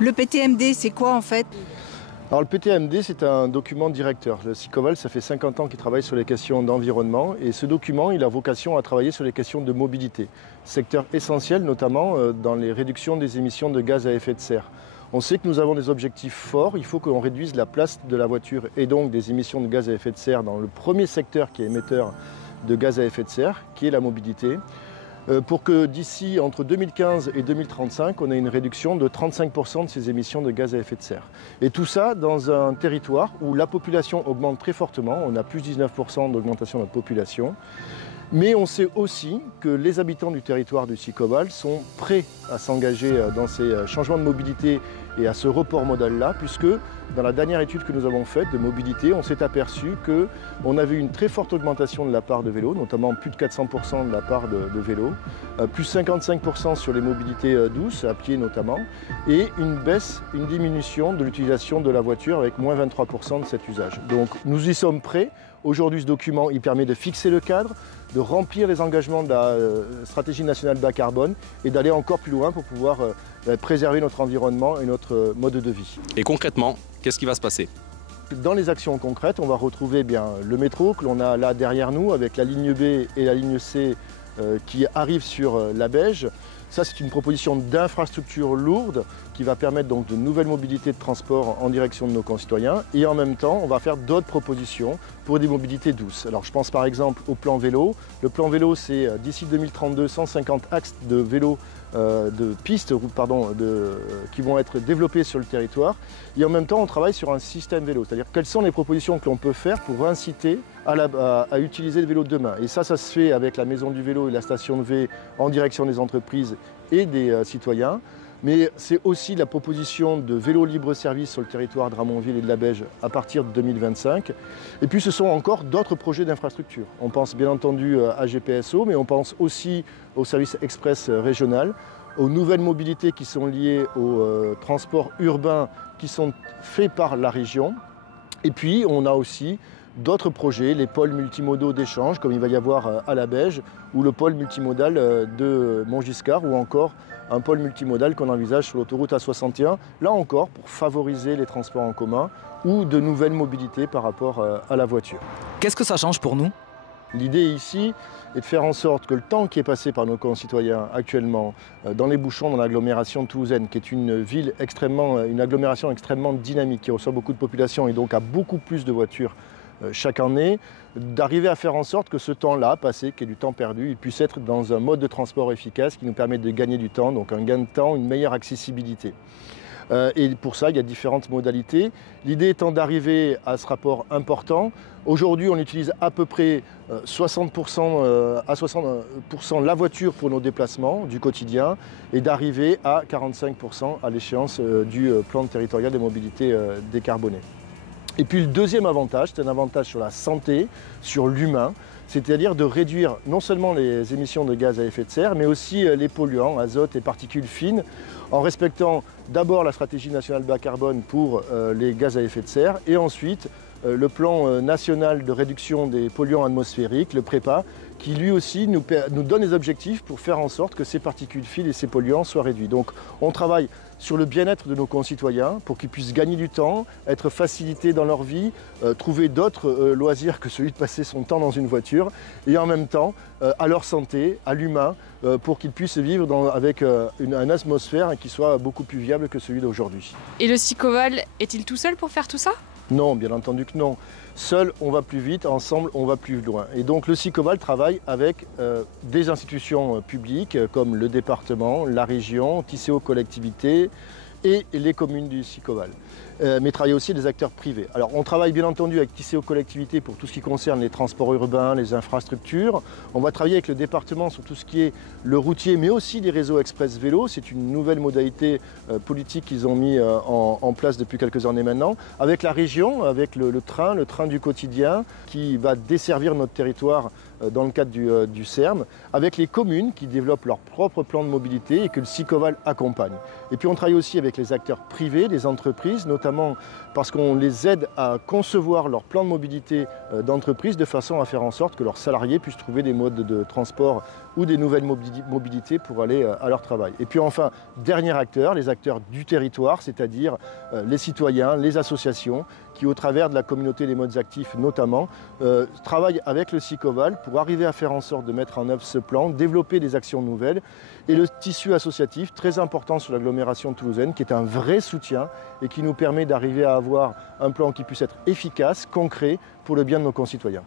Le PTMD, c'est quoi en fait? Alors le PTMD, c'est un document directeur. Le SICOVAL, ça fait 50 ans qu'il travaille sur les questions d'environnement et ce document, il a vocation à travailler sur les questions de mobilité, secteur essentiel notamment dans les réductions des émissions de gaz à effet de serre. On sait que nous avons des objectifs forts, il faut qu'on réduise la place de la voiture et donc des émissions de gaz à effet de serre dans le premier secteur qui est émetteur de gaz à effet de serre, qui est la mobilité. Pour que d'ici entre 2015 et 2035, on ait une réduction de 35% de ces émissions de gaz à effet de serre. Et tout ça dans un territoire où la population augmente très fortement, on a plus de 19% d'augmentation de la population. Mais on sait aussi que les habitants du territoire du SICOVAL sont prêts à s'engager dans ces changements de mobilité et à ce report modal-là, puisque dans la dernière étude que nous avons faite de mobilité, on s'est aperçu qu'on avait une très forte augmentation de la part de vélos, notamment plus de 400% de la part de vélos, plus 55% sur les mobilités douces, à pied notamment, et une diminution de l'utilisation de la voiture avec moins 23% de cet usage. Donc nous y sommes prêts. Aujourd'hui, ce document, il permet de fixer le cadre, de remplir les engagements de la stratégie nationale bas carbone et d'aller encore plus loin pour pouvoir préserver notre environnement et notre mode de vie. Et concrètement, qu'est-ce qui va se passer? Dans les actions concrètes, on va retrouver le métro que l'on a là derrière nous avec la ligne B et la ligne C qui arrivent sur la Beige. Ça, c'est une proposition d'infrastructure lourde qui va permettre donc de nouvelles mobilités de transport en direction de nos concitoyens. Et en même temps, on va faire d'autres propositions pour des mobilités douces. Alors, je pense par exemple au plan vélo. Le plan vélo, c'est d'ici 2032, 150 axes de vélo, de pistes qui vont être développés sur le territoire. Et en même temps, on travaille sur un système vélo. C'est-à-dire quelles sont les propositions que l'on peut faire pour inciter à utiliser le vélo de demain. Et ça se fait avec la maison du vélo et la station de V en direction des entreprises et des citoyens. Mais c'est aussi la proposition de vélo libre-service sur le territoire de Ramonville et de la Beige à partir de 2025. Et puis ce sont encore d'autres projets d'infrastructure. On pense bien entendu à GPSO, mais on pense aussi au service express régional, aux nouvelles mobilités qui sont liées aux transports urbains qui sont faits par la région. Et puis on a aussi d'autres projets, les pôles multimodaux d'échange, comme il va y avoir à la Beige, ou le pôle multimodal de Montgiscard, ou encore un pôle multimodal qu'on envisage sur l'autoroute A61, là encore pour favoriser les transports en commun ou de nouvelles mobilités par rapport à la voiture. Qu'est-ce que ça change pour nous? L'idée ici est de faire en sorte que le temps qui est passé par nos concitoyens actuellement dans les bouchons dans l'agglomération toulousaine, qui est une agglomération extrêmement dynamique, qui reçoit beaucoup de population et donc a beaucoup plus de voitures chaque année, d'arriver à faire en sorte que ce temps-là passé, qui est du temps perdu, il puisse être dans un mode de transport efficace qui nous permet de gagner du temps, donc un gain de temps, une meilleure accessibilité. Et pour ça, il y a différentes modalités. L'idée étant d'arriver à ce rapport important. Aujourd'hui, on utilise à peu près 60% à 60% la voiture pour nos déplacements du quotidien et d'arriver à 45% à l'échéance du plan territorial des mobilités décarbonées. Et puis le deuxième avantage, c'est un avantage sur la santé, sur l'humain, c'est-à-dire de réduire non seulement les émissions de gaz à effet de serre, mais aussi les polluants, azote et particules fines, en respectant d'abord la stratégie nationale bas carbone pour les gaz à effet de serre, et ensuite le plan national de réduction des polluants atmosphériques, le PREPA, qui lui aussi nous donne des objectifs pour faire en sorte que ces particules fines et ces polluants soient réduits. Donc on travaille sur le bien-être de nos concitoyens pour qu'ils puissent gagner du temps, être facilités dans leur vie, trouver d'autres loisirs que celui de passer son temps dans une voiture et en même temps à leur santé, à l'humain, pour qu'ils puissent vivre avec une atmosphère qui soit beaucoup plus viable que celui d'aujourd'hui. Et le SICOVAL est-il tout seul pour faire tout ça? Non, bien entendu que non. Seul, on va plus vite, ensemble, on va plus loin. Et donc le SICOVAL travaille avec des institutions publiques comme le département, la région, Tisséo Collectivités et les communes du SICOVAL. Mais travaille aussi des acteurs privés. Alors on travaille bien entendu avec Tisséo Collectivités pour tout ce qui concerne les transports urbains, les infrastructures. On va travailler avec le département sur tout ce qui est le routier, mais aussi les réseaux express vélo. C'est une nouvelle modalité politique qu'ils ont mis en place depuis quelques années maintenant. Avec la région, avec le train du quotidien qui va desservir notre territoire dans le cadre du CERM, avec les communes qui développent leur propre plan de mobilité et que le SICOVAL accompagne. Et puis on travaille aussi avec les acteurs privés, les entreprises, notamment parce qu'on les aide à concevoir leur plan de mobilité d'entreprise de façon à faire en sorte que leurs salariés puissent trouver des modes de transport ou des nouvelles mobilités pour aller à leur travail. Et puis enfin, dernier acteur, les acteurs du territoire, c'est-à-dire les citoyens, les associations, qui au travers de la communauté des modes actifs notamment, travaillent avec le SICOVAL pour arriver à faire en sorte de mettre en œuvre ce plan, développer des actions nouvelles et le tissu associatif très important sur l'agglomération toulousaine qui est un vrai soutien et qui nous permet d'arriver à avoir un plan qui puisse être efficace, concret pour le bien de nos concitoyens.